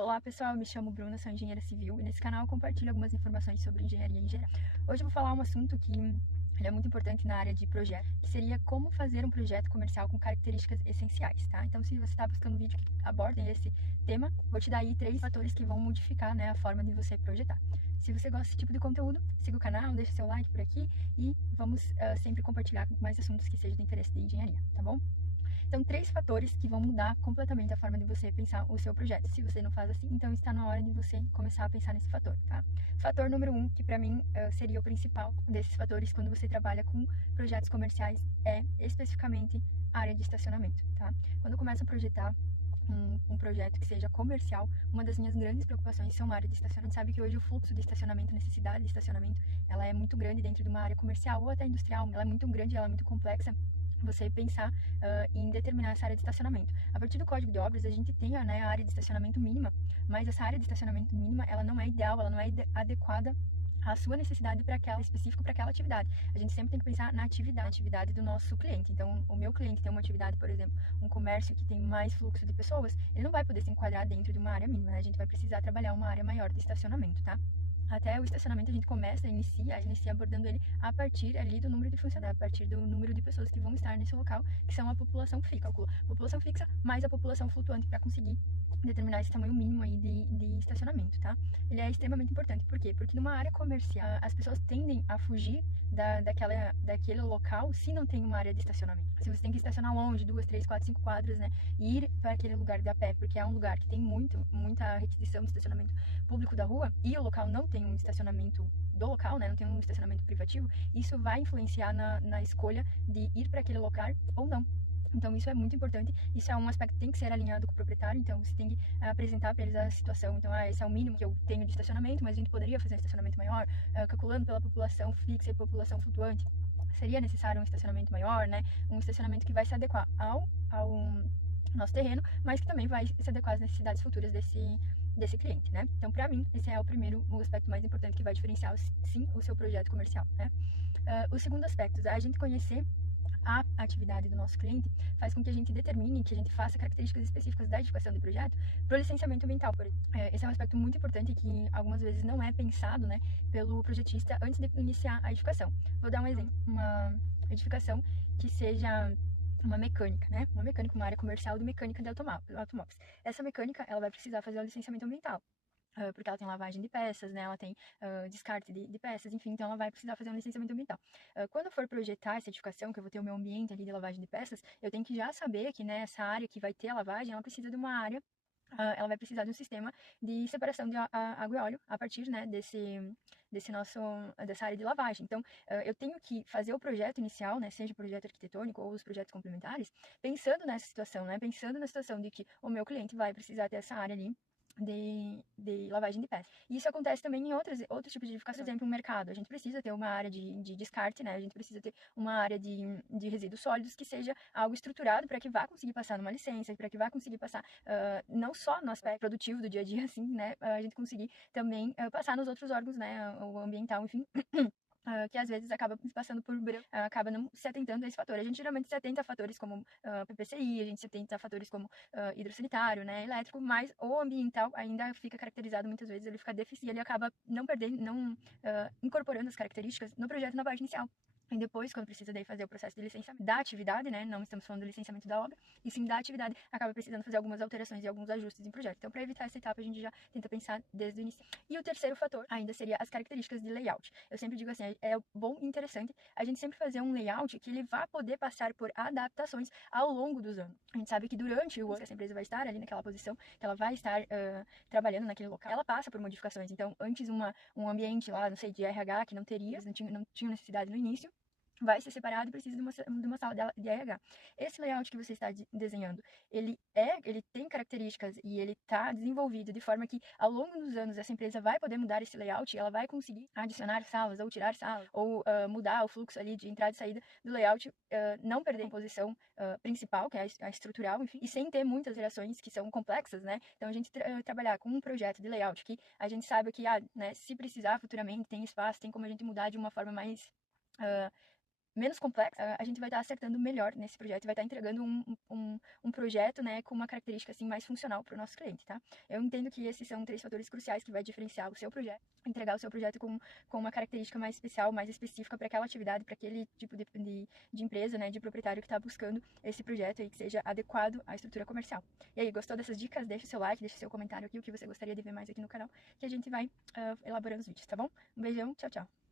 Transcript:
Olá pessoal, eu me chamo Bruna, sou engenheira civil e nesse canal eu compartilho algumas informações sobre engenharia em geral. Hoje eu vou falar um assunto que é muito importante na área de projeto, que seria como fazer um projeto comercial com características essenciais, tá? Então se você está buscando um vídeo que abordem esse tema, vou te dar aí 3 fatores que vão modificar, né, a forma de você projetar. Se você gosta desse tipo de conteúdo, siga o canal, deixa seu like por aqui e vamos sempre compartilhar mais assuntos que sejam do interesse de engenharia, tá bom? Então, 3 fatores que vão mudar completamente a forma de você pensar o seu projeto. Se você não faz assim, então está na hora de você começar a pensar nesse fator, tá? Fator número 1, que para mim seria o principal desses fatores quando você trabalha com projetos comerciais, é especificamente a área de estacionamento, tá? Quando eu começo a projetar um projeto que seja comercial, uma das minhas grandes preocupações são a área de estacionamento. A gente sabe que hoje o fluxo de estacionamento, a necessidade de estacionamento, ela é muito grande dentro de uma área comercial ou até industrial, ela é muito grande, ela é muito complexa. Você pensar em determinar essa área de estacionamento. A partir do Código de Obras, a gente tem, né, a área de estacionamento mínima, mas essa área de estacionamento mínima, ela não é ideal, ela não é adequada à sua necessidade para aquela específico para aquela atividade. A gente sempre tem que pensar na atividade do nosso cliente. Então, o meu cliente tem uma atividade, por exemplo, um comércio que tem mais fluxo de pessoas, ele não vai poder se enquadrar dentro de uma área mínima, né? A gente vai precisar trabalhar uma área maior de estacionamento, tá? Até o estacionamento a gente inicia abordando ele a partir ali do número de funcionários, a partir do número de pessoas que vão estar nesse local, que são a população fixa. Calcula população fixa mais a população flutuante para conseguir determinar esse tamanho mínimo aí de estacionamento, tá? Ele é extremamente importante. Por quê? Porque numa área comercial, as pessoas tendem a fugir daquele local se não tem uma área de estacionamento. Se você tem que estacionar longe, 2, 3, 4, 5 quadras, né? E ir para aquele lugar de a pé, porque é um lugar que tem muita requisição de estacionamento público da rua e o local não tem um estacionamento do local, né? Não tem um estacionamento privativo, isso vai influenciar na escolha de ir para aquele local ou não. Então isso é muito importante, isso é um aspecto que tem que ser alinhado com o proprietário, então você tem que apresentar para eles a situação, então esse é o mínimo que eu tenho de estacionamento, mas a gente poderia fazer um estacionamento maior, calculando pela população fixa e população flutuante, seria necessário um estacionamento maior, né? Um estacionamento que vai se adequar ao nosso terreno, mas que também vai se adequar às necessidades futuras desse cliente, né? Então, para mim, esse é o aspecto mais importante que vai diferenciar, sim, o seu projeto comercial, né? O segundo aspecto, a gente conhecer a atividade do nosso cliente faz com que a gente determine, que a gente faça características específicas da edificação do projeto para o licenciamento ambiental. Esse é um aspecto muito importante que algumas vezes não é pensado, né, pelo projetista antes de iniciar a edificação. Vou dar um exemplo, uma edificação que seja uma mecânica, né? Uma mecânica, uma área comercial de mecânica de automóveis. Essa mecânica, ela vai precisar fazer o licenciamento ambiental. Porque ela tem lavagem de peças, né? Ela tem descarte de peças, enfim, então ela vai precisar fazer um licenciamento ambiental. Quando eu for projetar essa edificação, que eu vou ter o meu ambiente ali de lavagem de peças, eu tenho que já saber que nessa área que vai ter a lavagem, ela precisa de uma área ela vai precisar de um sistema de separação de água e óleo a partir, né, dessa área de lavagem. Então, eu tenho que fazer o projeto inicial, né, seja o projeto arquitetônico ou os projetos complementares, pensando nessa situação, né, pensando na situação de que o meu cliente vai precisar ter essa área ali de lavagem de pés. E isso acontece também em outros tipos de edificação. Por exemplo, um mercado. A gente precisa ter uma área de descarte, né? A gente precisa ter uma área de resíduos sólidos que seja algo estruturado para que vá conseguir passar numa licença, para que vá conseguir passar não só no aspecto produtivo do dia a dia, assim, né? A gente conseguir também passar nos outros órgãos, né? O ambiental, enfim. Que às vezes acaba passando por acaba não se atentando a esse fator. A gente geralmente se atenta a fatores como PPCI, a gente se atenta a fatores como hidrossanitário, né, elétrico, mas o ambiental ainda fica caracterizado muitas vezes, ele fica deficiente, ele acaba não incorporando as características no projeto na parte inicial. E depois, quando precisa daí fazer o processo de licenciamento da atividade, né, não estamos falando do licenciamento da obra, e sim da atividade, acaba precisando fazer algumas alterações e alguns ajustes em projeto. Então, para evitar essa etapa, a gente já tenta pensar desde o início. E o terceiro fator ainda seria as características de layout. Eu sempre digo assim, é bom e interessante a gente sempre fazer um layout que ele vá poder passar por adaptações ao longo dos anos. A gente sabe que durante o ano que essa empresa vai estar ali naquela posição, que ela vai estar trabalhando naquele local, ela passa por modificações. Então, antes um ambiente lá, não sei, de RH, que não tinha necessidade no início, vai ser separado e precisa de uma sala de RH. Esse layout que você está desenhando, ele tem características e ele está desenvolvido de forma que ao longo dos anos essa empresa vai poder mudar esse layout e ela vai conseguir adicionar salas ou tirar salas ou mudar o fluxo ali de entrada e saída do layout, não perder a composição principal, que é a estrutural, enfim, e sem ter muitas variações que são complexas, né? Então a gente trabalhar com um projeto de layout que a gente sabe que, né, se precisar futuramente tem espaço, tem como a gente mudar de uma forma mais menos complexo, a gente vai estar acertando melhor nesse projeto e vai estar entregando um projeto, né, com uma característica assim mais funcional para o nosso cliente, tá? Eu entendo que esses são 3 fatores cruciais que vai diferenciar o seu projeto, entregar o seu projeto com uma característica mais especial, mais específica para aquela atividade, para aquele tipo de empresa, né, de proprietário que está buscando esse projeto aí que seja adequado à estrutura comercial. E aí, gostou dessas dicas? Deixa o seu like, deixa o seu comentário aqui, o que você gostaria de ver mais aqui no canal, que a gente vai elaborando os vídeos, tá bom? Um beijão, tchau, tchau!